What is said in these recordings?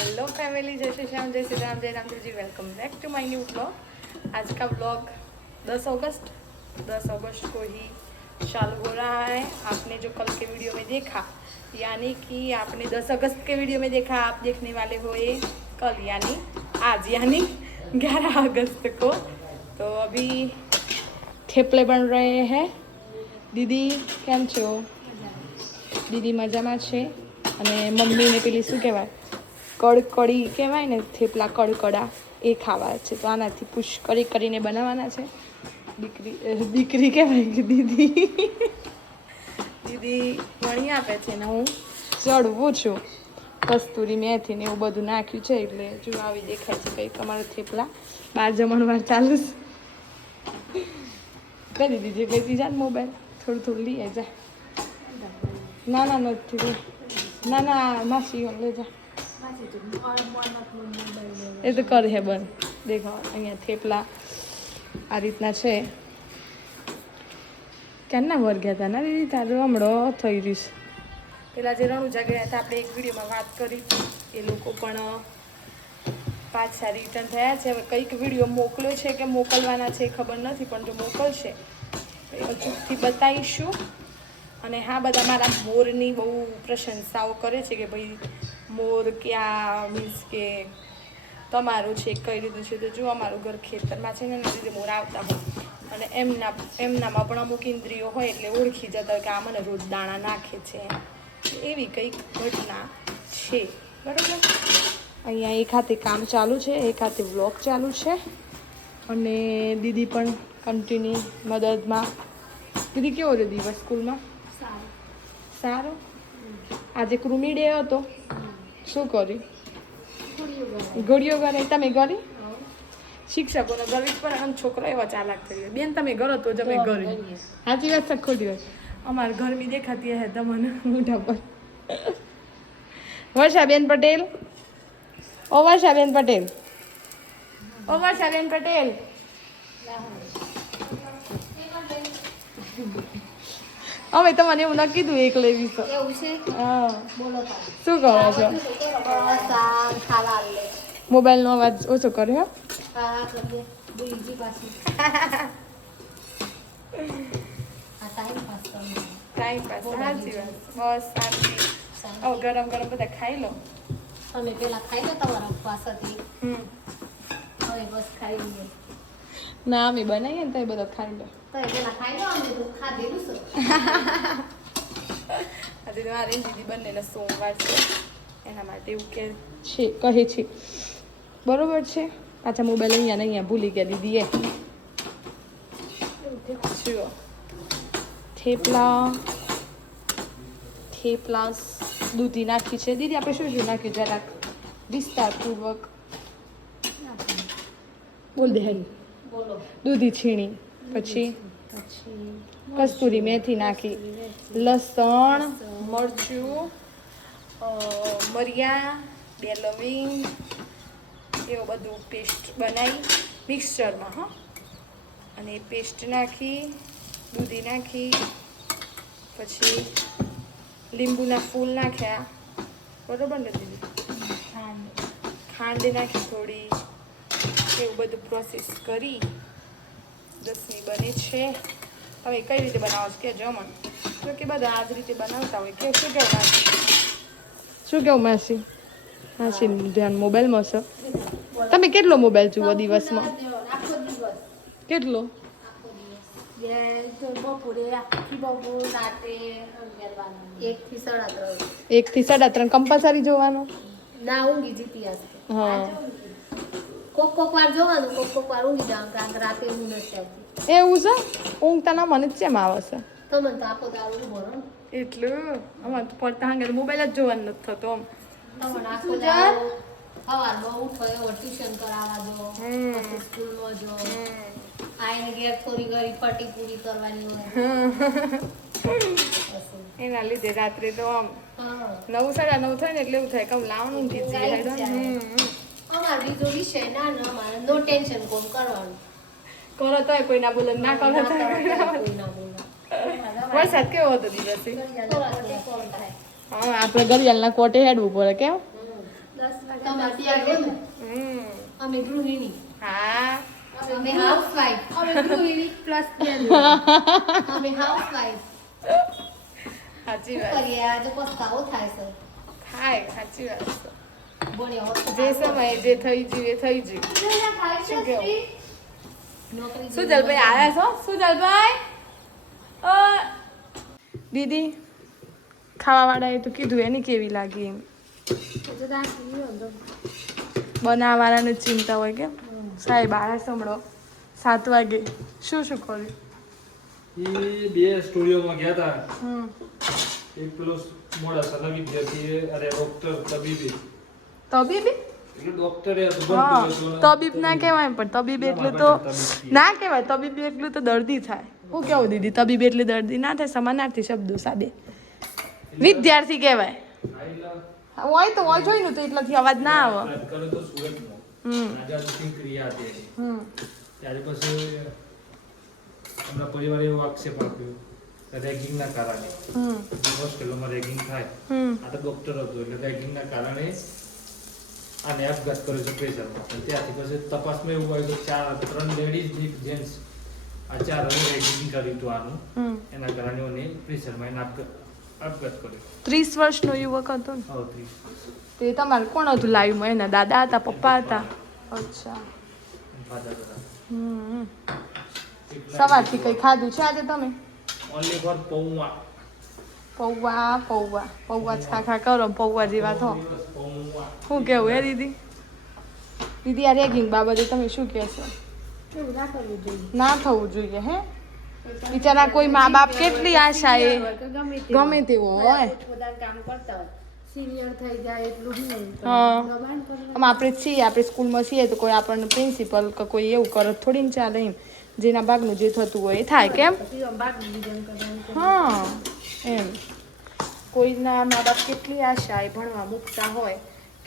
Hello family, जय श्री श्याम, जय श्री राम, जय Ram ji. Welcome back to my new blog. आज का ब्लॉग 10 अगस्त को ही चालू हो रहा है। आपने जो कल के वीडियो में देखा, यानी कि आपने 10 अगस्त के वीडियो में देखा, आप देखने वाले हो ये कल यानी आज, यानी 11 अगस्त को। तो अभी थेपले बन रहे हैं। दीदी કેમ છો? દીદી મજામાં છે અને મમ્મીને પેલી શું કહેવાય, કડકડી કહેવાય ને, થેપલા કડકડા એ ખાવા છે। તો આનાથી પુશ કરીને બનાવવાના છે। દીકરી કહેવાય કે દીદી દીદી વણી આપે છે ને હું ચડવું છું। કસ્તુરી મેથી ને એવું બધું નાખ્યું છે, એટલે જો આવી દેખાય છે કંઈક અમારા થેપલા। બાર જમણવાર ચાલુ છે। કરી દીધી કઈ જા મોબાઈલ થોડું લઈ જા। ના ના નથી, ના ના માસી લઈ જા। એ તો કરે હે બંધ। દેખો અહીંયા થેપલા આ રીતના છે। ક્યારના વર ગયા હતા ના દીદી? તારું હમણાં થઈ રહ્યું છે। પેલા જે રણુજા ગયા હતા, આપણે એક વિડીયોમાં વાત કરી, એ લોકો પણ પાછા રિટર્ન થયા છે। હવે કંઈક વિડીયો મોકલ્યો છે કે મોકલવાના છે ખબર નથી, પણ જો મોકલશે તો અચૂકથી બતાવીશું। અને હા, બધા મારા મોરની બહુ પ્રશંસાઓ કરે છે કે ભાઈ મોર ક્યાં, મીન્સ કે તમારું છે કઈ રીતનું છે। તો જો અમારું ઘર ખેતરમાં છે ને, એના લીધે મોર આવતા હોય, અને એમનામાં પણ અમુક ઇન્દ્રિયો હોય એટલે ઓળખી જતા હોય કે આ મને રોજ દાણા નાખે છે। એવી કંઈક ઘટના છે, બરાબર। અહીંયા એક હાથે કામ ચાલુ છે, એક હાથે વ્લોગ ચાલુ છે, અને દીદી પણ કન્ટિન્યુ મદદમાં। દીદી કેવો રહ્યો દિવસ સ્કૂલમાં? સારો। આજે કૃમિ ડે હતો, શું કર્યું? ઘડીઓ કરે? તમે કરી? શિક્ષકોને કરવી જ પડે। આમ છોકરો એવો ચાલાક થઈ ગયો, બેન તમે કરો તો જ અમે કરી। સાચી વાત છે, ખોટી વાત? અમારે ગરમી દેખાતી હે તમને મોઢા પર। વર્ષાબેન પટેલ, ઓ વર્ષાબેન પટેલ, ઓ વર્ષાબેન પટેલ, અમે તમને એવું ન કીધું એક લેવી તો? એવું છે? હા, બોલો શું કરો છો? મોબાઈલનો અવાજ ઓછો કર્યો? હા, કરીએ બીજી પાછી ટાઈમ પાસ, સાચી વાત, બસ શાંતિ। હવે ગરમ ગરમ બધા ખાઈ લો। તમે પેલા ખાઈ લો તમારા ઉપવાસ હતી, હમ, હવે બસ ખાઈ લઈએ। ના અમે બનાવીએ ને તો એ બધા ખાઈ લો। તમે પેલા ખાઈ લો, અમે તો ખાધેલું છે। આજે મારે દીદી બંનેને સોમવાર છે, એના માટે એવું કે છે, કહે છે, બરોબર છે। પાછા મોબાઈલ અહીંયા ને અહીંયા ભૂલી ગયા દીદીએ। જુઓ થેપલા દૂધી નાખી છે। દીદી આપણે શું શું નાખ્યું જરાક વિસ્તારપૂર્વક બોલ દે હેરી। બોલો। દૂધી છીણી, પછી કસ્તુરી મેથી નાખી, લસણ, મરચું, મરિયા, બે લવિંગ, એવું બધું પેસ્ટ બનાવી મિક્સચરમાં। હા, અને પેસ્ટ નાખી, દૂધી નાખી, પછી લીંબુના ફૂલ નાખ્યા, બરોબર ને દીદી? ખાંડ નાખી થોડી, એવું બધું પ્રોસેસ કરી 10મી બને છે। હવે કઈ રીતે બનાવો છો કે જમણ? તો કે બધા આ જ રીતે બનાવતા હોય કે શું કેવું માસી? શું કેવું માસી? માસીનું ધ્યાન મોબાઈલમાં છે। તમે કેટલો મોબાઈલ જુઓ દિવસમાં? આખો દિવસ, કેટલો? બપોરે આખી બપોર રાતે 1 થી 3:30। 1 થી 3:30 કમ્પલસરી જોવાનો? ના, ઊંઘી જતી હશે। હા, કોક વાર જોવાનું, કોક વાર ઊંઘી જવાનું, કારણ કે રાતે ઊંઘ નથી આવતી। એવું છે? ઊંઘતા ના મને જ કેમ આવે છે? તમને તો આખો દારૂ ઊંઘો ને એટલું અમારે તો પડતા હાંગે મોબાઈલ જ જોવાનું નથી થતો આમ। તમને આખો દારૂ સવારમાં ઉઠો એવો ટ્યુશન કરાવવા જો, પછી સ્કૂલમાં જો, આઈને ઘેર થોડી ઘણી પટ્ટી પૂરી કરવાની હોય। એના લીધે રાત્રે તો આમ હા, 9 સાડા 9 થાય ને એટલે એવું થાય કે આમ લાવવાનું ઊંઘી જ જઈએ। અમારે બીજો વિષય ના અમારે નો ટેન્શન કોમ કરવાનું, કરો તોય કોઈ ના બોલે, ના કરો ના તો કરો તો કોઈ ના બોલે। વરસાદ કેવો હતો દિવસે? થોડા કોમ થાય। હા, આપણે ઘડિયાળના કોટે હેડવું પડે, કેમ? તમારે ત્યાં ગયો ને અમે ગૃહિણી હા અમે હાઉસવાઈફ અમે ગૃહિણી પ્લસ અમે હાઉસવાઈફ સાચી વાત કરીએ આજે પસ્તાવો થાય છે થાય સાચી વાત છે. ભણ્યો હોત તો જે સમયે જે થઈ ગયું એ થઈ ગયું. શું કેવું? નોકરી સુજલભાઈ આવ્યા છો? સુજલભાઈ દીદી ખાવાવાળાએ તો કીધું એની કેવી લાગી એમ બનાવવાળાની ચિંતા હોય કે સાહેબ આવ્યા સંભળો 7 વાગે શું શું કર્યું? એ બે સ્ટુડિયોમાં ગયા હતા. હમ એક પેલો મોડાસાના વિદ્યાર્થી અરે ડોક્ટર તબીબી તબીબી એટલે ડોક્ટર એ હતું હા બનતું હતું. તબીબ ના કહેવાય પણ તબીબ એટલું તો ના કહેવાય. તબીબ એટલું તો દર્દી થાય. શું કેવું દીદી? તબીબ એટલે દર્દી ના થાય. સમાનાર્થી શબ્દો સાદે વિદ્યાર્થી કહેવાય. હોય તો હોય જોઈ નું તો એટલાથી અવાજ ના આવે. વાત કરો તો સુરતમાં આઝાદ સિંહ ક્રિયા હતી એની. ત્યારે પછી આપણા પરિવારે એવો આક્ષેપ આપ્યો રેગિંગના કારણે હોસ્ટેલોમાં રેગિંગ થાય. આ તો ડોક્ટર હતો એટલે રેગિંગના કારણે આને આપઘાત કર્યો છે પ્રેશરમાં. ત્યાંથી પછી તપાસમાં એવું આવ્યું કે 3 લેડીઝ એક જેન્ટ્સ આ 4 રેગિંગ કર્યું હતું આનું. એના કારણે એને પ્રેશરમાં એને આપઘાત કર્યો. 30 વર્ષનો યુવક હતો ને હવે 30. તે તમારે કોણ હતું લાઈવમાં? એના દાદા હતા, પપ્પા હતા? અચ્છા. ફાધર હતા. સવારથી કઈ ખાધું છે આજે તમે? ઓનલી ફોર પૌવા. પૌવા જ ખા કરો. પૌવા જેવા થો. પૌવા. શું કેવું હે દીદી? દીદી આ રેગિંગ બાબતે તમે શું કહેશો? ના થવું જોઈએ હે. બિચારા કોઈ મા બાપ કેટલી આશા એ ગમે તેવો હોય. સિનિયર થઈ જાય એટલું હા આમ આપણે છીએ, આપણે સ્કૂલમાં છીએ તો કોઈ આપણને પ્રિન્સિપલ કે કોઈ એવું કરે થોડી ને ચાલે એમ. જેના ભાગનું જે થતું હોય એ થાય. કેમ? હા એમ કોઈના મા બાપ કેટલી આશા એ ભણવા મૂકતા હોય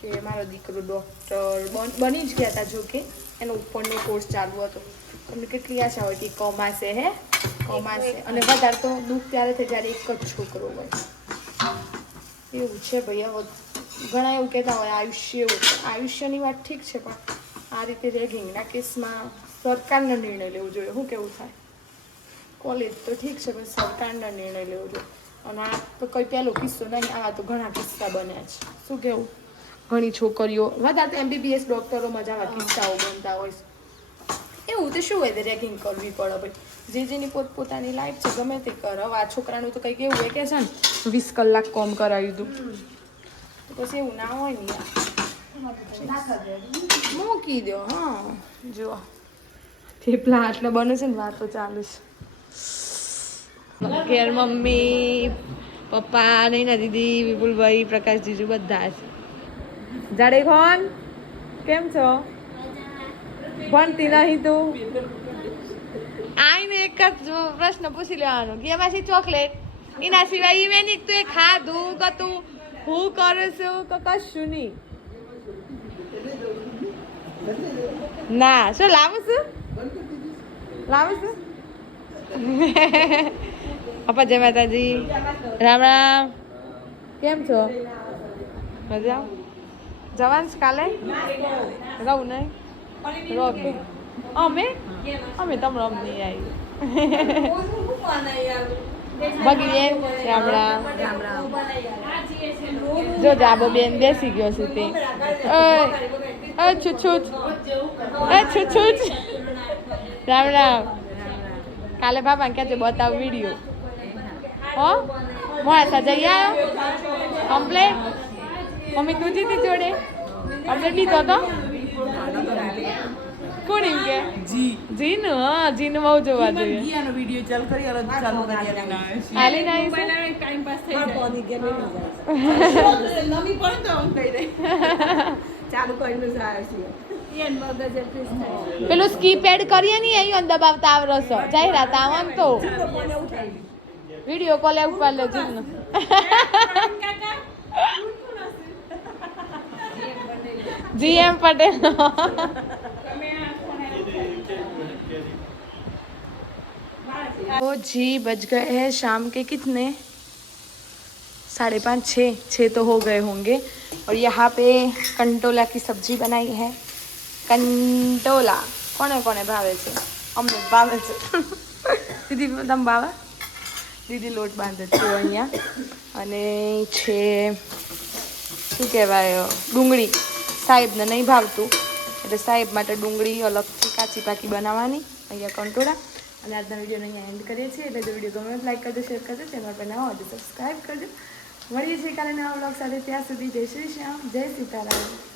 કે મારો દીકરો ડૉક્ટર બની જ ગયા હતા. જો કે એનો ઉપરનો કોર્સ ચાલુ હતો. તમને કેટલી આશા હોય કે કમાશે કમાશે. અને વધારે તો દુઃખ ત્યારે થાય જ્યારે એક જ છોકરો હોય. એવું છે ભાઈ. હવે ઘણા એવું કહેતા હોય આયુષ્ય એવું. આયુષ્યની વાત ઠીક છે પણ આ રીતે રેગિંગના કેસમાં સરકારનો નિર્ણય લેવો જોઈએ. શું કેવું થાય? કોલેજ તો ઠીક છે પણ સરકારનો નિર્ણય લેવો જોઈએ. અને આ તો કંઈ પહેલો કિસ્સો નહીં. આવા તો ઘણા કિસ્સા બન્યા છે. શું કેવું? ઘણી છોકરીઓ વધારે તો MBBS ડૉક્ટરોમાં જ આવા કિસ્સાઓ બનતા હોય છે. એવું તો શું હોય રેગિંગ કરવી પડે ભાઈ. જેની પોતપોતાની લાઈફ છે ગમે તે કરે. હવે આ છોકરાનું તો કંઈક એવું હોય કે છે ને 20 કલાક કોમ કરાવી દીધું તો પછી એવું ના હોય ને યાર. મૂકી દો. હા જુઓ થેપલા આટલા બને છે ને વાતો ચાલુ છે. ઘેર મમ્મી પપ્પા નૈના દીદી વિપુલભાઈ પ્રકાશ જીજુ બધા છે. જાડે ખોન કેમ છો? ભણતી નહીં તું? આઈને એક જ પ્રશ્ન પૂછી લેવાનો કે એમાંથી ચોકલેટ એના સિવાય ઈવેનિક તું એ ખાધું કે તું હું કરું છું કે કશું નહીં? ના શું લાવું છું? પપ્પા જય માતાજી. રામ રામ. કેમ છો? મજા? જવાનું છે કાલે? રહું નહીં? રોકે અમે તમને અમ નહીં આવી બગી બેન રામ રામ. જો જાબો બેન બેસી ગયો છે તે છૂછૂચ રામ રામ. કાલે બાપાને ક્યાં બતાવ વિડીયો હો મોડા જઈ આવ્યો કમ્પ્લેટ. મમ્મી તું જીતી જોડે અપડેટ લીધો તો કોણ એમ કે જીનું? હા જીનું બહુ જોવા જોઈએ. ગિયાનો વિડિયો ચાલુ કરી અરજ ચાલુ કરી હાલી નહીં ટાઈમ પાસ થઈ જાય નમી પણ તો આમ કહી દે ચાલુ કરીને જાય છે પેલું સ્કીપ એડ કરીએ ને અહીં દબાવતા આવડશે જાહેરાત આવન તો વિડીયો કોલ ઉપર લે જીનું. GM पटेल वो जी बज गए हैं शाम के कितने 5:30 6 तो हो गए होंगे। और यहाँ पे कंटोला की सब्जी बनाई है। कंटोला कोने कोने भावे છે? અમને ભાવે છે। દીદી તમે ભાવે? દીદી લોટ બાંધે છે અહીંયા। અને છે શું કહેવાય ડુંગળી, સાહેબને નહીં ભાવતું એટલે સાહેબ માટે ડુંગળી અલગથી કાચી પાકી બનાવવાની। અહીંયા કંટોળા। અને આજના વિડીયોને અહીંયા એન્ડ કરીએ છીએ। એટલે જો વિડીયો ગમે તો લાઈક કરજો, શેર કરજો, ચેનલ પર નવા હોય તો સબસ્ક્રાઈબ કરજો। મળીએ છીએ કાલે નવા વ્લોગ સાથે। ત્યાં સુધી જય શ્રી શ્યામ, જય સીતારામ।